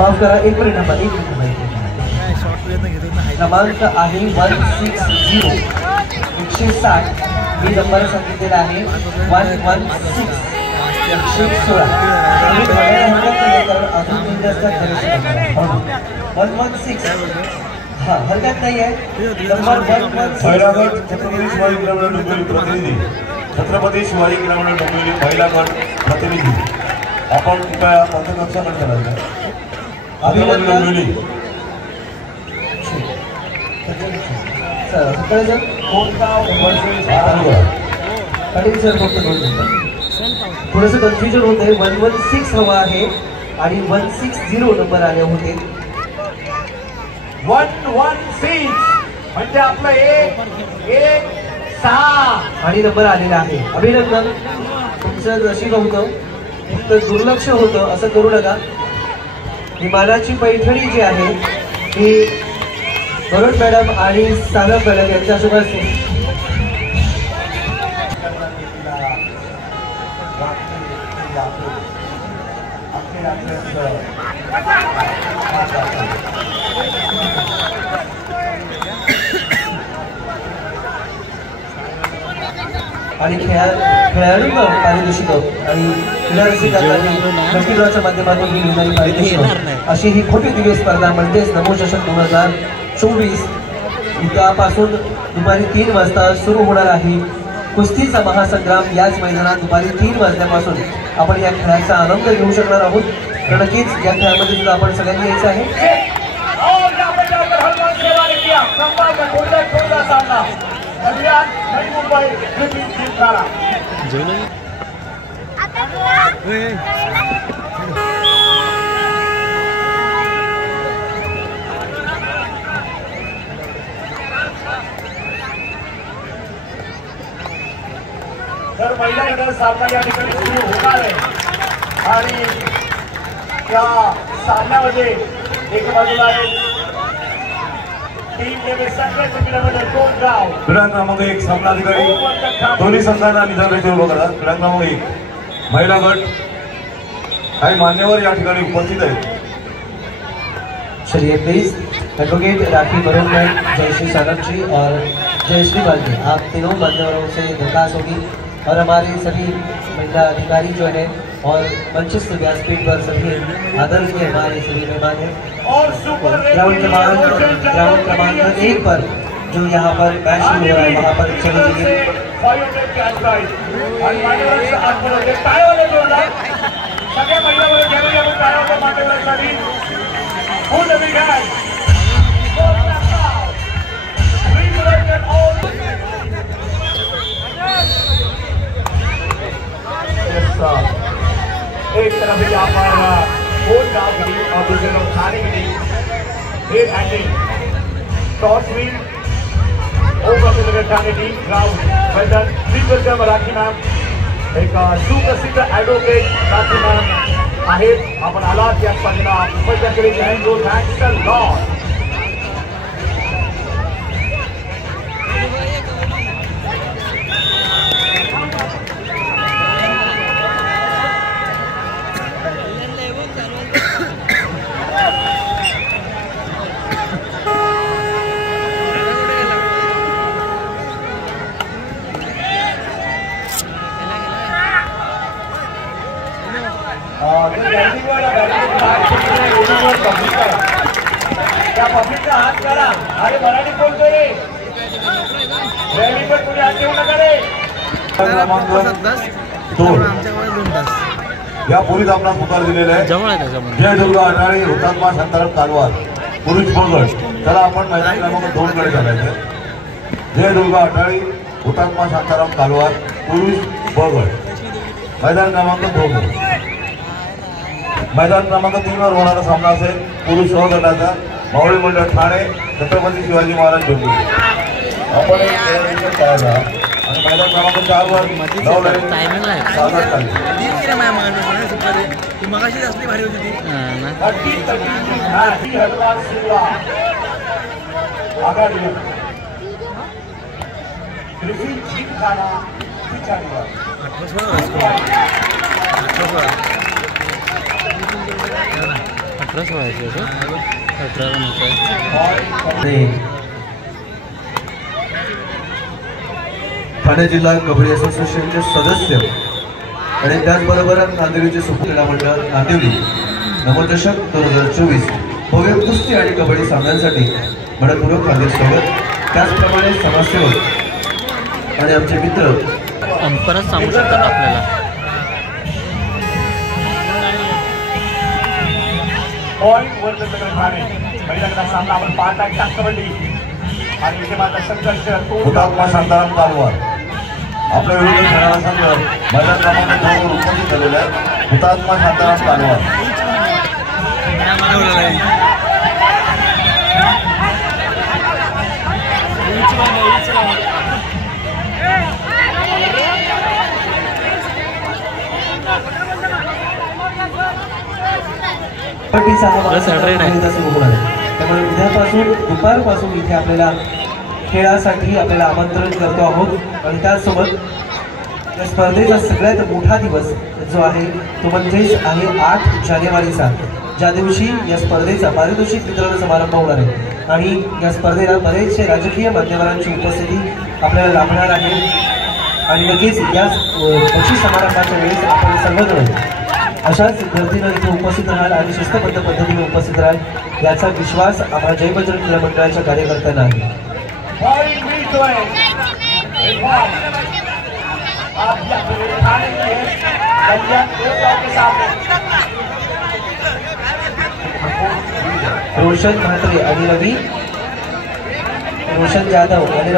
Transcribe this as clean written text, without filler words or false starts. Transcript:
माफ करा, एक मिनिट नंबर क्रमांक आहे 160 160. मी नंबर सांगितलेला आहे 116 116. अजून 116 हा हरकत नाही आहे. नंबर 116 पहिला गट छत्रपती शिवाजी ग्रामीण डोंबिवली प्रतिनिधी, छत्रपती शिवाजी ग्रामीण डोंबिवली पहिला गट प्रतिनिधी. आपण कृपया पथकक्षाकडे करायचं. अभिनंदन सर फक्त थोडंसं कन्फ्युजन होत आहे. 116 हवा आहे आणि 160 नंबर आले होते. 116 म्हणजे आपलं 116 आणि नंबर आलेला आहे. अभिनंदन, तुमचं नशीब होतं, फक्त दुर्लक्ष होतं. असं करू नका. विमानाची पैठणी जी आहे ती बरोड मॅडम आणि सानप मॅडम यांच्या शुभास्ते आणि खेळाडूंना पारितोषिक आणि क्रीडा रसिकांना लकी ड्रॉच्या माध्यमातून ही मिळणारी पारितोषिक अशी ही खोटी दिव्य स्पर्धा म्हणजेच नमो चषक 2024 उद्यापासून दुपारी 3 वाजता सुरू होणार आहे. कुस्तीचा महासंग्राम याच मैदानात दुपारी 3 वाजल्यापासून आपण या खेळाचा आनंद घेऊ शकणार आहोत. तर नक्कीच या खेळामध्ये सुद्धा आपण सगळ्यांनी यायचं आहे. तर महिला गटाचा सामना या ठिकाणी सुरू होणार आहे आणि त्या सामन्यामध्ये एक बाजूला आहे टीम किलोमीटर कोणगाव क्रमांक क्रमांक 1 सामनाधिकारी दोन्ही संघांना निजामाचे उभं करा. क्रमांक क्रमांक 1 महिला गट. काही मान्यवर या ठिकाणी उपस्थित आहेत. चलिए प्लीज एडवोकेट राखी बरोबर, जयश्री सानप जी और जयश्री बाल्टी, आप तीनों मान्यवरों से दरखास्त होगी और हमारे सभी महिला अधिकारी जो है और मंचस्थ व्यासपीठ पर सभी आदरणीय हमारे सभी मेहमान हैं. और ग्राउंड क्रमांक 1 पर जो यहाँ पर मैच शुरू हो रहा है वहाँ पर चले जाइए. एक तरफ यहाँ पर फोन डाल गई और दूसरी तरफ खाने की team head ending toss win over खाने टीम ग्राउंड मैदान श्रीकृष्ण मराठी मॅम एक सुप्रसिद्ध ॲडव्होकेट राखी मॅम आहेत. आपण आलात या स्पर्धेला उपस्थित केली. Thanks a lot. त्या पब्लिकचा हात करा. अरे मराठी बोलतोय रे. कोणी हात देऊ नका रे. या पोलीस आपला पुकार दिलेला आहे. जय दुर्गा अटाळी हुतात्मा शांताराम कालवार पुरुष बळगट. त्याला आपण मैदान क्रमांक 2 कडे चालायचं. जय दुर्गा अटाळी हुतात्मा शांताराम कालवार पुरुष बळगट मैदान क्रमांक 2. मैदान क्रमांक 3 वर होणारा सामना असेल पुरुष गटाचा मावळी मंडळ ठाणे छत्रपती शिवाजी महाराज डोंबिवली. आपण पाहिला आणि मैदान क्रमांक 4 वर मगाशीच असली भारी होती ती. ठाणे जिल्हा कबड्डी असोसिएशनचे सदस्य आणि त्याचबरोबर नांदेडचे क्रीडा मंडळ नांदिवली नवदशक 2024 भव्य कुस्ती आणि कबड्डी सामन्यांसाठी मनपूर्वक हार्दिक स्वागत. त्याचप्रमाणे समाजसेवक आणि आमचे मित्र परत सांगू शकतात आपल्याला. पॉइंट वर्धनगर ठाणे पहिल्यांदा सामना आपण पाहत आहे टाक कबड्डी आणि इथे मात्र संघर्ष हुतात्मा शांताराम कालवार आपल्या विरुद्ध खेळायला संघ मैदान क्रमांक 2 वर उपस्थित झालेला आहे. हुतात्मा शांताराम कालवार कबड्डीचा हा त्यामुळे उद्यापासून दुपारपासून इथे आपल्याला खेळासाठी आपल्याला आमंत्रण करतो आहोत. आणि त्याचसोबत या स्पर्धेचा सगळ्यात मोठा दिवस जो आहे तो म्हणजेच आहे 8 जानेवारीचा, ज्या दिवशी या स्पर्धेचा पारितोषिक वितरण समारंभ होणार आहे. आणि या स्पर्धेला बरेचसे राजकीय मान्यवरांची उपस्थिती आपल्याला लाभणार आहे. आणि नक्कीच या बक्षीस समारंभाच्या वेळेस आपण सर्वजण अशाच गर्दीनं इथे उपस्थित राहाल आणि शिस्तबद्ध पद्धतीने उपस्थित राहाल याचा विश्वास आम्हाला जय बजरंग क्रीडा मंडळाच्या कार्यकर्त्यांना आहे. रोशन म्हात्रे आणि रवी रोशन जाधव आणि